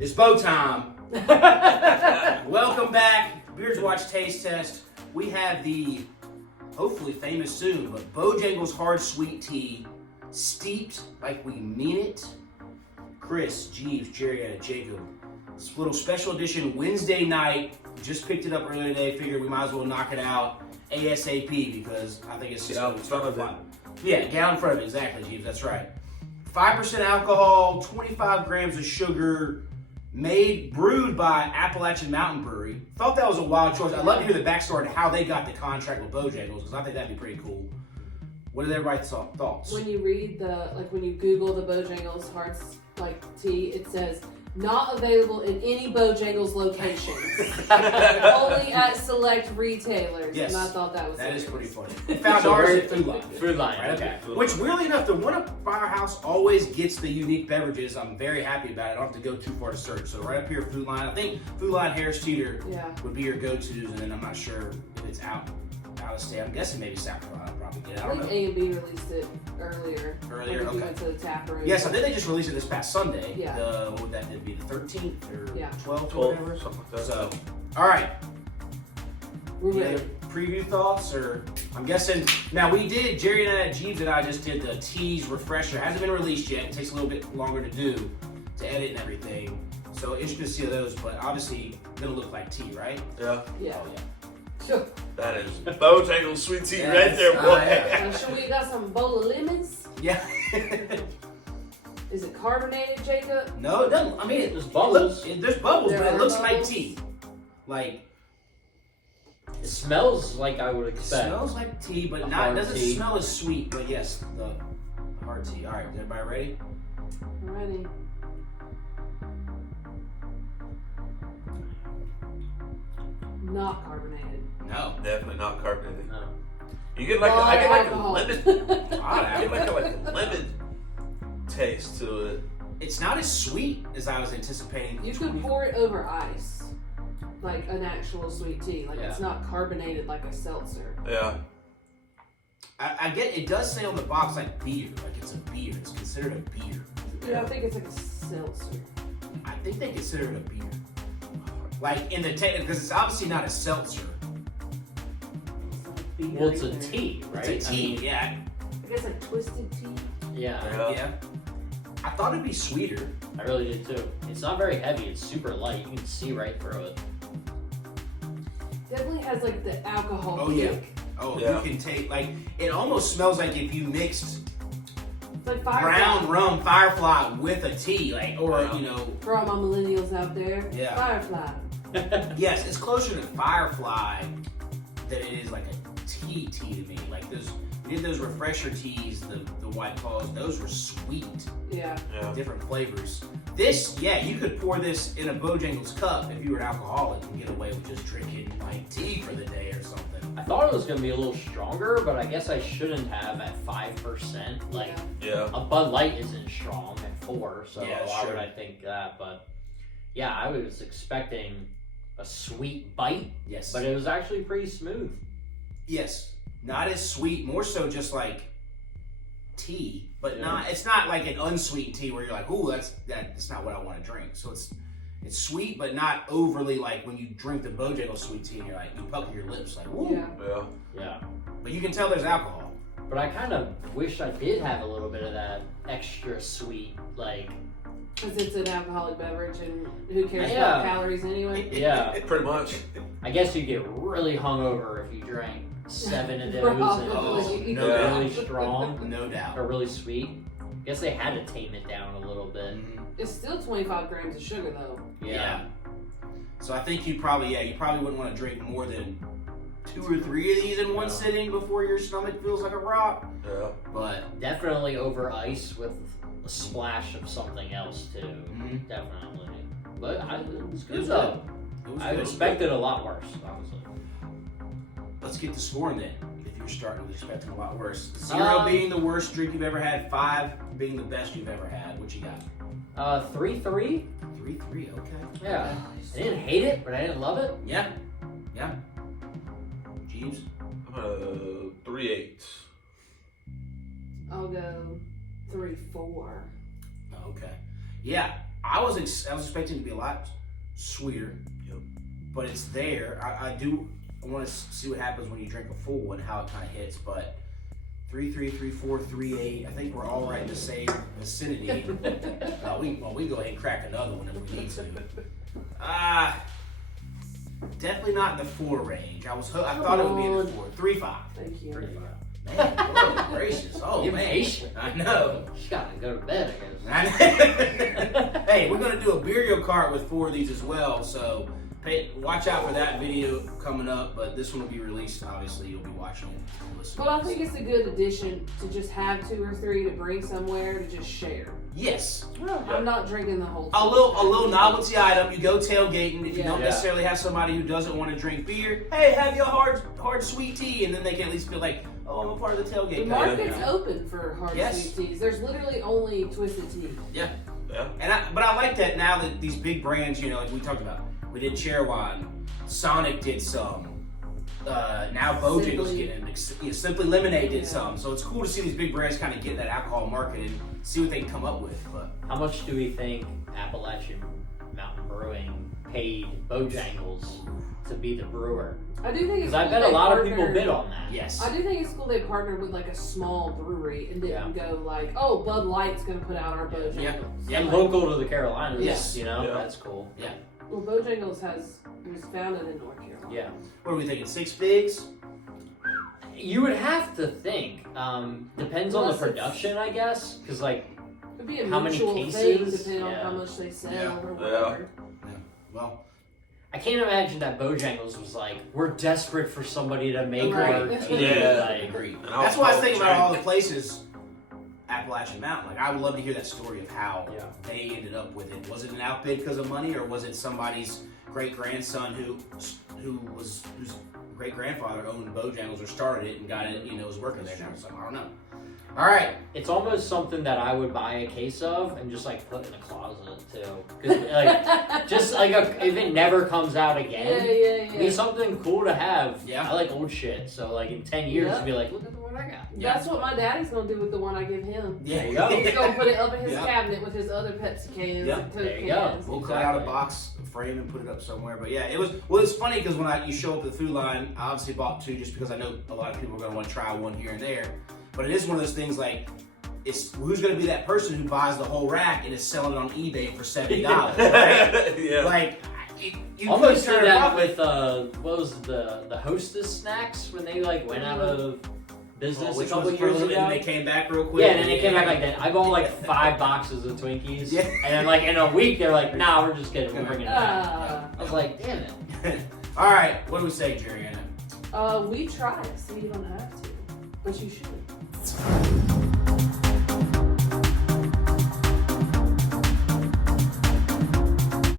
It's bow time. Welcome back. Beers Watch Taste Test. We have the hopefully famous soon, but Bojangles Hard Sweet Tea, steeped like we mean it. Chris, Jeeves, Jerry, and Jacob. This little special edition Wednesday night. Just picked it up earlier today. Figured we might as well knock it out ASAP because I think it's just out in front of it. Yeah, get out in front of it. Exactly, Jeeves. That's right. 5% alcohol, 25 grams of sugar. Brewed by Appalachian Mountain Brewery. Thought that was a wild choice. I'd love to hear the backstory to how they got the contract with Bojangles because I think that'd be pretty cool. What are everybody's thoughts? When you read when you Google the Bojangles hard tea, it says not available in any Bojangles locations, only at select retailers. Yes, and I thought that was is hilarious. pretty funny. We found ours at Food Line. Food Line. Right, okay. Food Which, Line. weirdly enough, the one at Firehouse always gets the unique beverages. I'm very happy about it. I don't have to go too far to search. So right up here, Food Line. I think Food Line Harris Teeter would be your go-tos, and then I'm not sure if it's out of state. I'm guessing maybe South Carolina probably get it. I don't know. A and B released it earlier. Earlier, Like if you okay. went to the tap room. Yes, I think they just released it this past Sunday. Yeah. What would that be? The 13th or Yeah. 12th or whatever? Something like that. So, all right. We're Any ready. other preview thoughts? Or I'm guessing, now Jerry and I, Jeeves and I just did the tease refresher. Hasn't been released yet. It takes a little bit longer to do, to edit and everything. So interested to see those, but obviously gonna look like tea, right? Yeah. Yeah. Oh, yeah. Sure. That is Bojangles sweet tea Yeah, right there, boy. yeah. Should we got some bowl of lemons? Yeah. Is it carbonated, Jacob? No, it doesn't. I mean, There's bubbles. There's bubbles, There but it are looks like bubbles? tea. Like, It smells like I would it expect. smells like tea, but A not. It hard doesn't tea. smell as sweet. But yes, the hard tea. All right, is everybody ready? Ready. Not carbonated. No. Definitely not carbonated. No. You get like Lot I of get like alcohol. a lemon. Hot I get apple. like a lemon taste to it. It's not as sweet as I was anticipating. You could pour it over ice, like an actual sweet tea. Like it's Yeah. not carbonated like a seltzer. Yeah. I get it. Does say on the box like beer, like it's a beer. It's considered a beer. Yeah, I think it's like a seltzer. I think they consider it a beer. Like in the technical, because it's obviously not a seltzer. Well, it's a tea, right? It's a tea. I mean, Yeah. I guess like twisted tea. yeah, Yeah. I thought it'd be sweeter. I really did too. It's not very heavy. It's super light. You can see right through it. Definitely has like the alcohol Oh, yeah. kick. Oh, Yeah. you can take like it almost smells like if you mixed It's like Firefly. brown rum Firefly with a tea, like or Yeah. For all my millennials out there. Yeah. Firefly. Yes, it's closer to Firefly than it is like a tea to me. Like we did those refresher teas, the White Claws, those were sweet, Yeah. Yeah. different flavors. This, yeah, you could pour this in a Bojangles cup if you were an alcoholic and get away with just drinking like tea for the day or something. I thought it was gonna be a little stronger, but I guess I shouldn't have at 5%. Like Yeah. a Bud Light isn't strong at 4, so Yeah, why sure. would I think that? But yeah, I was expecting a sweet bite, Yes. but it was actually pretty smooth. Yes, not as sweet, more so just like tea, but Yeah. not. It's not like an unsweetened tea where you're like, "Ooh, that's not what I want to drink." So it's sweet, but not overly like when you drink the Bojangles sweet tea and you're like you pucker your lips like, "Ooh." Yeah. Yeah. Yeah. But you can tell there's alcohol. But I kind of wish I did have a little bit of that extra sweet, like, Because it's an alcoholic beverage and who cares Yeah. about calories anyway? yeah. Pretty much. I guess you get really hungover if you drank 7 of those Probably. Oh, and no they're doubt. really strong No doubt. or really sweet. I guess they had to tame it down a little bit. Mhm. It's still 25 grams of sugar though. Yeah. So I think you probably wouldn't want to drink more than 2 or 3 of these in one No. sitting before your stomach feels like a rock. Yeah. But Definitely over ice with a splash of something else too. mhm, Definitely. But it was it good was though. good. It was I good. expected a lot worse, honestly. Let's get the scoring then. If you're starting with expecting a lot worse, 0 being the worst drink you've ever had, 5 being the best you've ever had. What you got? 3-3. 3-3. Okay. Yeah. I didn't hate it, but I didn't love it. Yeah. Yeah. Jeeves. 3-8. I'll go 3-4. Okay. Yeah. I was expecting it to be a lot sweeter, but it's there. I want to see what happens when you drink a full one, how it kind of hits. But 3.3, 3.4, 3.8. I think we're all right in the same vicinity. We can go ahead and crack another one if we need to. Definitely not in the 4 range. I thought it would be in the 4. 3.5. Thank you. 3.5. Man, oh, gracious. Oh, You're man. patient. I know. She gotta go to bed, I guess. Hey, we're going to do a burial cart with 4 of these as well, so watch out for that video coming up, but this one will be released. Obviously, you'll be watching it. Well, I think it's a good addition to just have 2 or 3 to bring somewhere to just share. Yes. I'm not drinking the whole thing. A little novelty item. You go tailgating. If you don't Yeah. necessarily have somebody who doesn't want to drink beer, hey, have your hard sweet tea, and then they can at least feel like, oh, I'm a part of the The tailgate. market's open for hard Yes. sweet teas. There's literally only Twisted Tea. Yeah. Yeah. But I like that now that these big brands, like we talked about, we did Cherwine, Sonic did some. Now Bojangles getting Simply Lemonade did some. So it's cool to see these big brands kind of get that alcohol market and see what they can come up with. But How much do we think Appalachian Mountain Brewing paid Bojangles to be the brewer? I do think it's Because I cool bet a they lot of people partnered- bid on that. yes. I do think it's cool they partnered with like a small brewery and didn't go like, oh, Bud Light's gonna put out our Bojangles. Yeah. And local to the Carolinas, Yes. Yeah. That's cool. Yeah. Well, Bojangles was founded in North Carolina. Yeah. What are we thinking? 6 figs? You would have to think. Depends on the Unless it's- production, I guess. Because, like, It'd be a How many mutual cases? thing depending on Yeah. how much they sell Yeah. or whatever. Well, I can't imagine that Bojangles was like, we're desperate for somebody to make our Right. tea. Yeah. I Like, agree. And That's why I was thinking about all the drink. places, Appalachian Mountain. Like, I would love to hear that story of how Yeah. they ended up with it. Was it an outbid because of money, or was it somebody's great grandson whose great grandfather owned Bojangles or started it and got it? Was working there now. So I don't know. All right. it's almost something that I would buy a case of and just like put in a closet too. Because like, just like if it never comes out again, it'd be Yeah. something cool to have. Yeah. I like old shit, so like in 10 years, Yeah. to be like, look at the one I got. That's what my daddy's gonna do with the one I give him. Yeah. There you go. He's gonna put it up in his Yeah. cabinet with his other Pepsi cans Yeah. and Coke There you go. cans. We'll cut out a Exactly. box frame and put it up somewhere. But yeah, it was. Well, it's funny because when you show up at the food line, I obviously bought 2 just because I know a lot of people are going to want to try one here and there. But it is one of those things like, it's who's going to be that person who buys the whole rack and is selling it on eBay for $70, right? Yeah. Like, you Almost couldn't did turn a that profit. with what was the Hostess snacks when they like went out of business a Which couple was years frozen, ago. and they came back real quick. Yeah, and then they came back like that. I bought like 5 boxes of Twinkies, Yeah. and then like in a week they're like, "Nah, we're just kidding, we're bringing it back." Uh, I was like, "Damn it!" All right, what do we say, Jerry? we try, so you don't have to, but you should.